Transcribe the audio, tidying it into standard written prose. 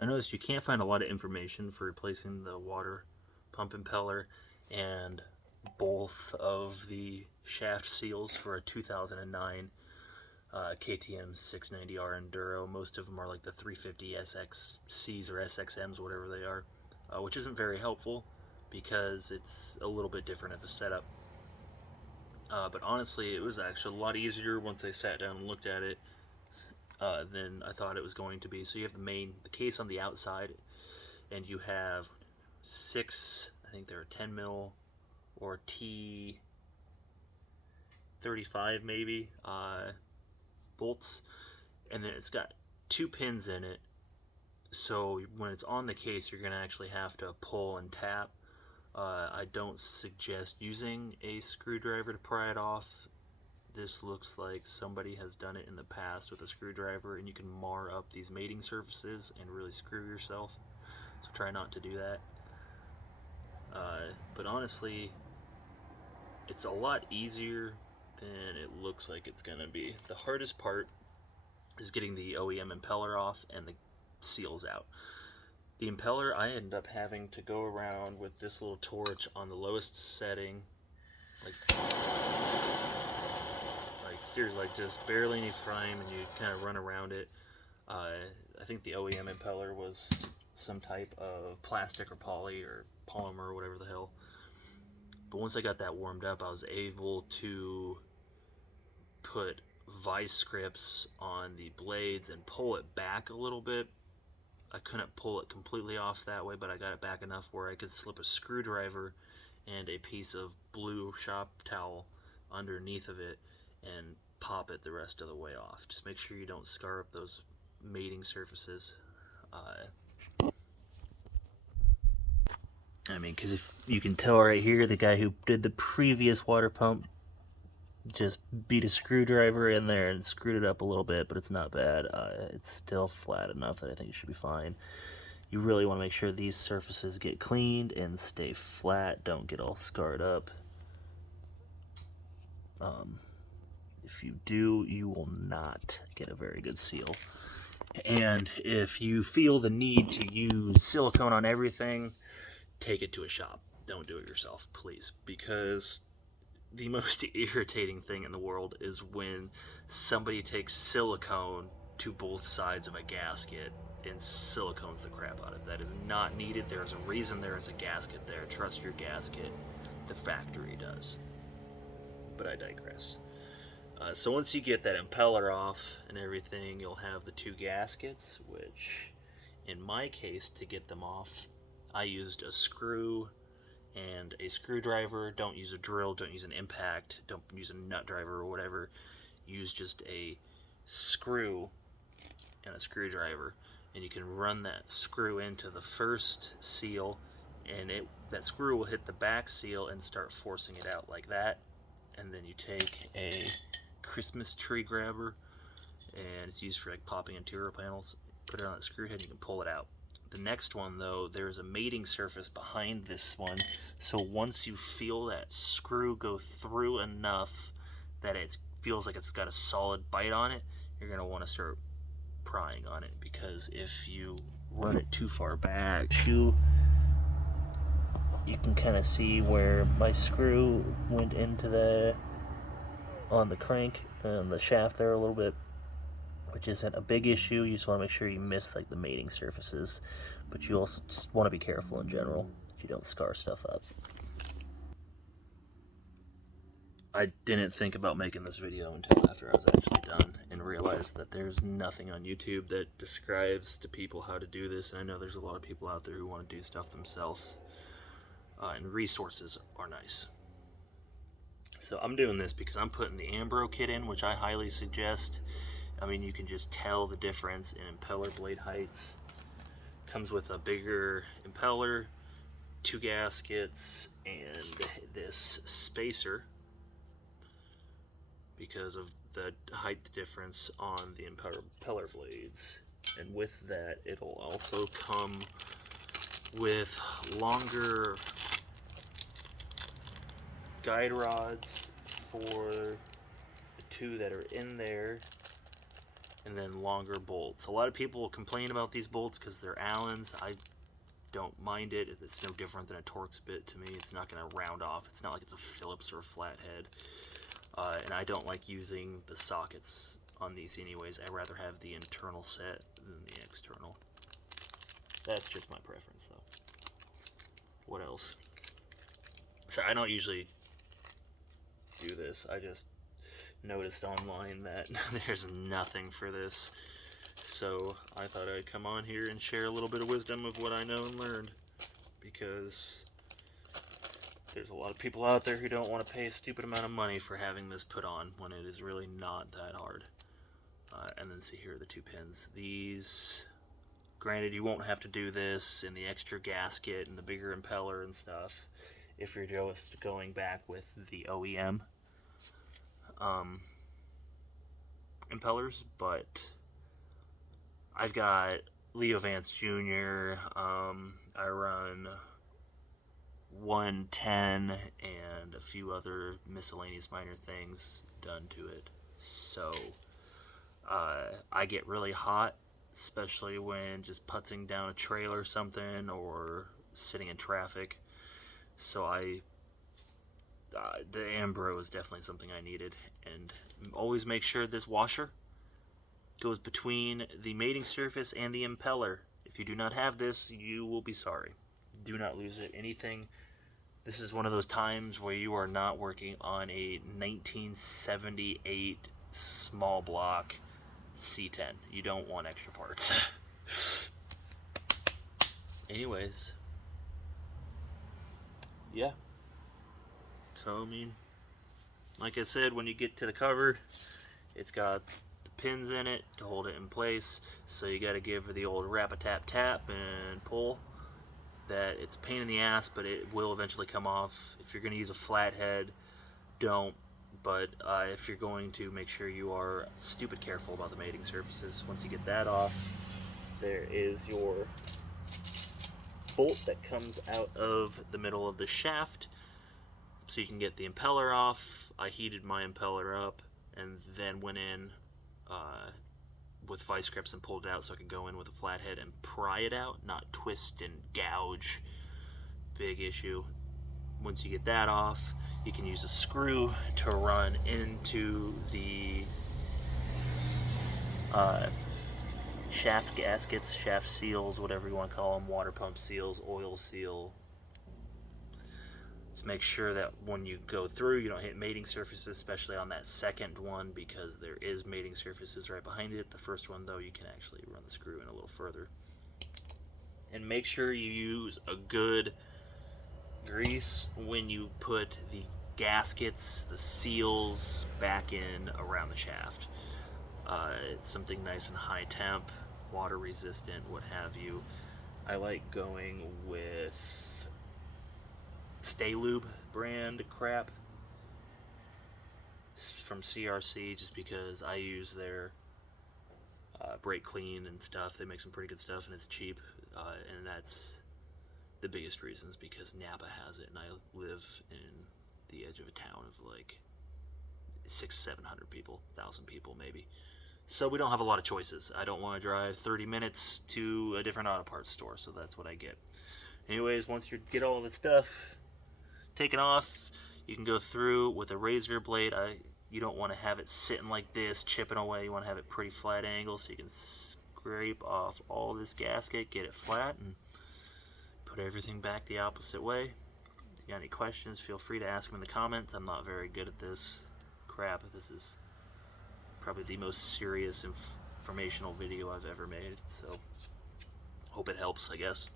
I noticed you can't find a lot of information for replacing the water pump impeller and both of the shaft seals for a 2009 KTM 690R Enduro. Most of them are like the 350 SXCs or SXMs, whatever they are, which isn't very helpful because it's a little bit different of a setup. But honestly, it was actually a lot easier once I sat down and looked at it than I thought it was going to be. So you have the case on the outside, and you have 6, I think they're 10 mil or T35 maybe, bolts, and then it's got 2 pins in it. So when it's on the case, you're going to actually have to pull and tap. I don't suggest using a screwdriver to pry it off. This looks like somebody has done it in the past with a screwdriver, and you can mar up these mating surfaces and really screw yourself. So try not to do that. But honestly, it's a lot easier than it looks like it's gonna be. The hardest part is getting the OEM impeller off and the seals out. The impeller, I end up having to go around with this little torch on the lowest setting, like seriously, like just barely any frame, and you kind of run around it. I think the OEM impeller was some type of plastic or poly or polymer or whatever the hell. But once I got that warmed up, I was able to put vice grips on the blades and pull it back a little bit. I couldn't pull it completely off that way, but I got it back enough where I could slip a screwdriver and a piece of blue shop towel underneath of it and pop it the rest of the way off. Just make sure you don't scar up those mating surfaces. I mean, because if you can tell right here, the guy who did the previous water pump just beat a screwdriver in there and screwed it up a little bit, but it's not bad. It's still flat enough that I think it should be fine. You really want to make sure these surfaces get cleaned and stay flat, don't get all scarred up. If you do, you will not get a very good seal. And if you feel the need to use silicone on everything, take it to a shop. Don't do it yourself, please, because the most irritating thing in the world is when somebody takes silicone to both sides of a gasket and silicones the crap out of it. That is not needed. There is a reason there is a gasket there. Trust your gasket. The factory does. But I digress. So once you get that impeller off and everything, you'll have the 2 gaskets, which in my case, to get them off, I used a screw and a screwdriver. Don't use a drill, don't use an impact, don't use a nut driver or whatever. Use just a screw and a screwdriver, and you can run that screw into the first seal, and that screw will hit the back seal and start forcing it out like that. And then you take a Christmas tree grabber, and it's used for like popping interior panels. Put it on that screw head and you can pull it out. The next one though, there's a mating surface behind this one, so once you feel that screw go through enough that it feels like it's got a solid bite on it, you're going to want to start prying on it, because if you run it too far back, you can kind of see where my screw went into on the crank and the shaft there a little bit, which isn't a big issue. You just want to make sure you miss like the mating surfaces, but you also just want to be careful in general if you don't scar stuff up. I didn't think about making this video until after I was actually done and realized that there's nothing on YouTube that describes to people how to do this, and I know there's a lot of people out there who want to do stuff themselves, and resources are nice. So I'm doing this because I'm putting the Ambro kit in, which I highly suggest. I mean, you can just tell the difference in impeller blade heights. Comes with a bigger impeller, 2 gaskets, and this spacer because of the height difference on the impeller blades. And with that, it'll also come with longer guide rods for the 2 that are in there, and then longer bolts. A lot of people complain about these bolts because they're Allens. I don't mind it. It's no different than a Torx bit to me. It's not going to round off. It's not like it's a Phillips or a flathead. And I don't like using the sockets on these anyways. I'd rather have the internal set than the external. That's just my preference though. What else? So I don't usually do this. I just noticed online that there's nothing for this. So I thought I'd come on here and share a little bit of wisdom of what I know and learned, because there's a lot of people out there who don't want to pay a stupid amount of money for having this put on when it is really not that hard. And then see, here are the two pins. These, granted, you won't have to do this in the extra gasket and the bigger impeller and stuff if you're just going back with the OEM impellers, but I've got Leo Vance Jr. I run 110 and a few other miscellaneous minor things done to it. So I get really hot, especially when just putzing down a trail or something, or sitting in traffic. So the Ambro is definitely something I needed, and always make sure this washer goes between the mating surface and the impeller. If you do not have this, you will be sorry. Do not lose it. Anything. This is one of those times where you are not working on a 1978 small block C10. You don't want extra parts. Anyways. Yeah. So, I mean, like I said, when you get to the cover, it's got the pins in it to hold it in place. So you got to give the old rap-a-tap-tap and pull. That it's a pain in the ass, but it will eventually come off. If you're going to use a flathead, don't. But if you're going to, make sure you are stupid careful about the mating surfaces. Once you get that off, there is your bolt that comes out of the middle of the shaft, so you can get the impeller off. I heated my impeller up and then went in with vice grips and pulled it out so I could go in with a flathead and pry it out, not twist and gouge. Big issue. Once you get that off, you can use a screw to run into the shaft gaskets, shaft seals, whatever you want to call them, water pump seals, oil seal. Let's make sure that when you go through, you don't hit mating surfaces, especially on that second one, because there is mating surfaces right behind it. The first one, though, you can actually run the screw in a little further. And make sure you use a good grease when you put the gaskets, the seals back in around the shaft. It's something nice and high temp, water resistant, what have you. I like going with Stay Lube brand crap from CRC, just because I use their brake clean and stuff. They make some pretty good stuff and it's cheap, and that's the biggest reasons, because Napa has it and I live in the edge of a town of like 600-700 people, 1,000 people maybe. So we don't have a lot of choices. I don't want to drive 30 minutes to a different auto parts store, so that's what I get. Anyways, once you get all the stuff taken off, you can go through with a razor blade. You don't want to have it sitting like this, chipping away. You want to have it pretty flat angle so you can scrape off all this gasket, get it flat, and put everything back the opposite way. If you got any questions, feel free to ask them in the comments. I'm not very good at this crap. This is probably the most serious informational video I've ever made, so hope it helps, I guess.